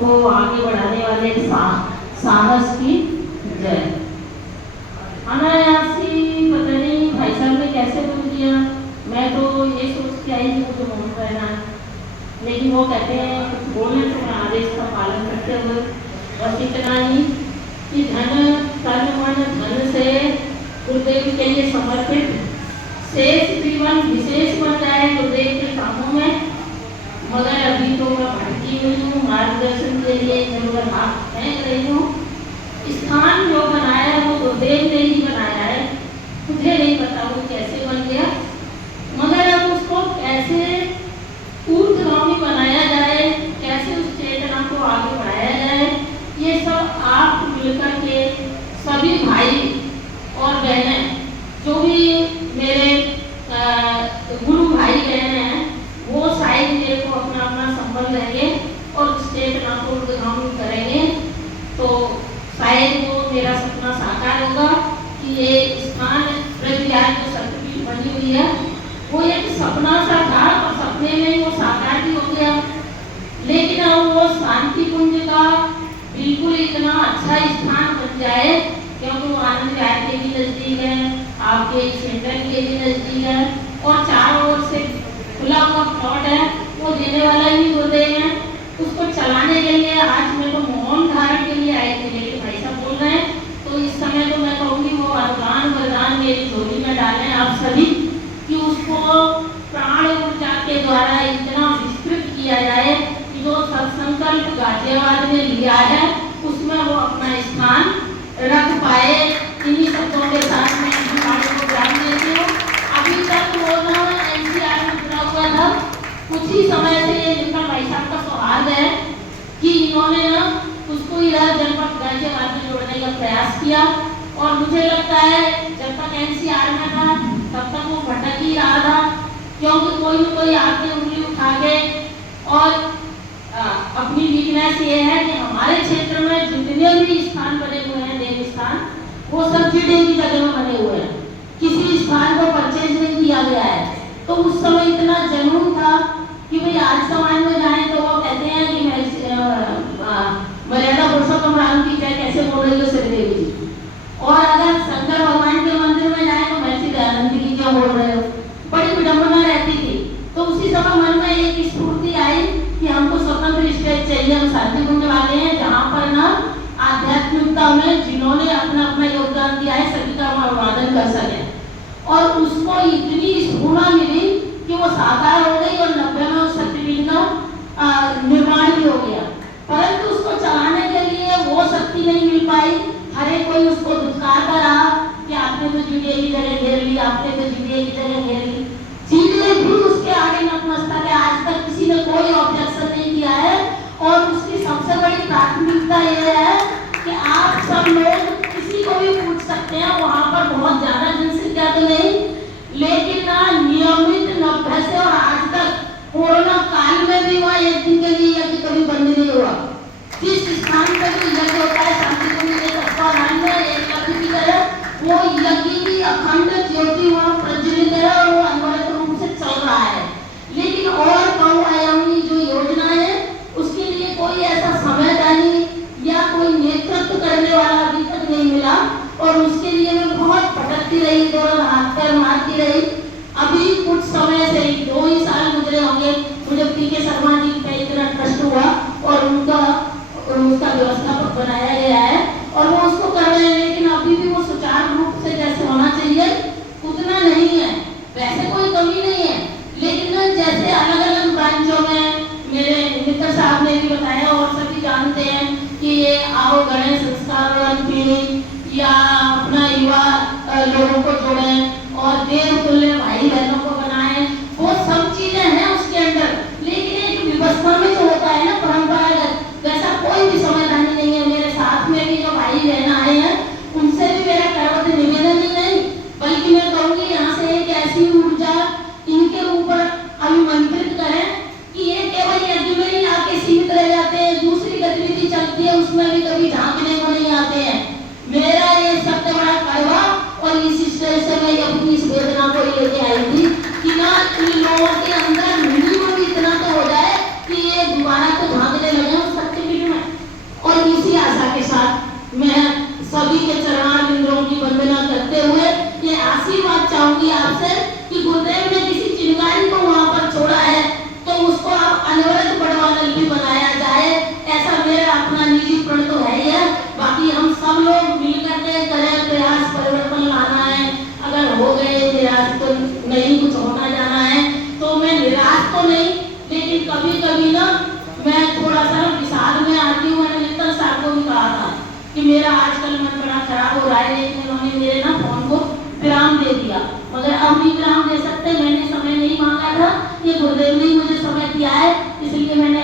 को आगे बढ़ाने वाले साहस की जय। अनायासी पता नहीं भाई साहब ने कैसे बोल दिया, मैं तो ये सोच के आई कि मुझे मौन रहना है, लेकिन वो कहते हैं कुछ बोले तो मैं आदेश का पालन करते हुए बस इतना ही कि धन तन मन धन से गुरुदेव के लिए समर्पित शेष जीवन विशेष बन जाए गुरुदेव के कामों में। मगर अभी तो मैं भटकी हुई हूँ, मार्गदर्शन के लिए जरूर हाथ फेंक रही हूँ। स्थान जो बनाया है वो गुरुदेव ने ही बनाया है, मुझे नहीं पता वो कैसे बन गया, मगर अब उसको कैसे ऊर्ध्वगामी बनाया जाए, कैसे उस चेतना को आगे बढ़ाया जाए, ये सब आप मिलकर के सभी भाई और बहनें जो भी मेरे गुरु भाई बहन हैं वो शायद मेरे को अपना अपना संबल लेंगे और उस चेतना को ऊर्ध्वगामी करेंगे, तो शायद वो मेरा सपना साकार होगा कि ये स्थान प्रज्ञान जो शक्ति बनी हुई है वो एक सपना सा था और सपने में वो साकार भी हो गया। लेकिन अब वो शांति कुंज का बिल्कुल इतना अच्छा स्थान बन जाए, क्योंकि वो आनंद विहार के भी नजदीक है, आपके सेंटर के भी नजदीक है और चारों ओर से खुला हुआ प्लॉट है, वो देने वाला ही गुरुदेव है। उसको चलाने के लिए आज मैं तो मौन धारण के लिए आई थी, लेकिन भाई साहब बोल रहे हैं तो इस समय तो मैं कहूँगी वो अनुदान वरदान मेरी झोली में डालें आप सभी कि उसको प्राण ऊर्जा के द्वारा इतना विस्तृत किया जाए कि जो सत्संकल्प गाजियाबाद में लिया है उसमें वो अपना स्थान रख पाए। इन्हीं शब्दों के साथ मैं को ज्ञान देती हूँ। अभी तक वो ना NCR में जुड़ा हुआ था, कुछ ही समय से ये जिनका भाई साहब का सौहार्द है कि इन्होंने ना उसको इधर जनपद गाजियाबाद में जोड़ने का प्रयास किया और मुझे लगता है जब तक NCR में था तब तक वो भटक ही रहा था, क्योंकि कोई न कोई आके उंगली उठा के और अपनी वीकनेस ये है कि हमारे क्षेत्र में जितने भी स्थान बने हुए हैं देव स्थान वो सब जीडे की जगह में बने हुए हैं, किसी स्थान को परचेज नहीं किया गया है। तो उस समय इतना जुनून था कि भाई आज समाज में जाए तो वो कहते हैं कि मर्यादा पुरुषोत्तम राम की जय कैसे बोल रही हो श्रीदेवी जी, और अगर शंकर भगवान के मंदिर में जाए तो महर्षि दयानंद की क्यों बोल रहे हो, बड़ी विडंबना रहती थी। तो उसी समय मन में एक स्फूर्ति आई कि हमको स्वतंत्र स्टेज चाहिए, हम शांति कुंज वाले हैं जहाँ पर ना आध्यात्मिकता में जिन्होंने अपना अपना योगदान दिया है सभी का हम अभिवादन कर सके, और उसको इतनी स्फूर्णा मिली कि वो साकार हो गई और 90 में उस शक्तिपीठ का निर्माण भी हो गया। परंतु उसको चलाने के लिए वो शक्ति नहीं मिल पाई, हर एक कोई उसको दुत्कारता रहा कि आपने तो जीडीए की जगह घेर ली, आपने तो जीडीए की जगह घेर ली। जीडीए भी उसके आगे नतमस्तक है, आज तक किसी ने कोई ऑब्जेक्शन नहीं किया है और उसकी सबसे बड़ी प्राथमिकता ये है कि आप सब लोग किसी को भी पूछ सकते हैं, वहाँ पर बहुत ज्यादा जनसंख्या तो नहीं लेकिन ना नियमित 90 से और आज तक कोरोना काल में भी वहाँ एक दिन के लिए यज्ञ कभी बंद नहीं हुआ। जिस स्थान पर भी यज्ञ होता है शांति कुंज के तत्वाधान में एक यज्ञ की तरह वो यज्ञ की अखंड ज्योति वहाँ प्रज्वलित है और वो अनवरत रूप से चल रहा है। लेकिन और बहुआयामी जो योजना है उसके लिए कोई ऐसा समयदानी या कोई नेतृत्व करने वाला अभी तक नहीं मिला और उसके लिए मैं बहुत भटकती रही, दौरान हाथ पैर मारती रही। अभी कुछ समय से 2 ही साल गुजरे होंगे मुझे पीके शर्मा जी का इतना ट्रस्ट हुआ और उसका व्यवस्थापक बनाया गया है और वो उसको कर रहे हैं, लेकिन अभी भी वो सुचारू रूप से जैसे होना चाहिए उतना नहीं है। वैसे कोई कमी नहीं है, लेकिन जैसे अलग अलग ब्रांचों में मेरे मित्र साहब ने भी बताया और सभी जानते हैं कि ये आओ गणेश संस्कार पीढ़ी या अपना युवा लोगों को जोड़ें और देव तुल्य भाई बहनों को बनाएं, वो सब चीजें हैं उसके अंदर। लेकिन एक व्यवस्था में जो होता है ना परंपरागत, वैसा कोई भी समझदारी नहीं है। मेरे साथ में भी जो भाई बहन आए हैं उनसे भी मेरा करवत निवेदन ही नहीं, बल्कि मैं कहूँगी यहाँ से एक ऐसी ऊर्जा इनके ऊपर अभिमंत्रित करें कि ये केवल यज्ञ में ही आके सीमित रह जाते हैं, दूसरी गतिविधि चलती है उसमें भी कभी झांकने को नहीं आते हैं। मेरा ये सबसे बड़ा करवा और इस स्टेज से मैं अपनी इस वेदना को लेके चाहूंगी आपसे कि गुरुदेव ने किसी चिंगारी को वहां पर छोड़ा है तो उसको आप अनवरत बड़वादल भी बनाया जाए, ऐसा मेरा अपना निजी प्रण तो है ही है। बाकी हम सब लोग मिलकर के करें प्रयास, परिवर्तन लाना है। अगर हो गए निराश तो नहीं, कुछ होना जाना है तो मैं निराश तो नहीं, लेकिन कभी कभी ना मैं थोड़ा सा विषाद में आती हूँ। मैंने नितिन साहब को भी कहा था कि मेरा आजकल मन बड़ा खराब हो रहा है, लेकिन उन्होंने मेरे ना फोन को विराम दे दिया, मगर अब भी विराम दे सकते। मैंने समय नहीं मांगा था, ये गुरुदेव ने मुझे समय दिया है, इसलिए मैंने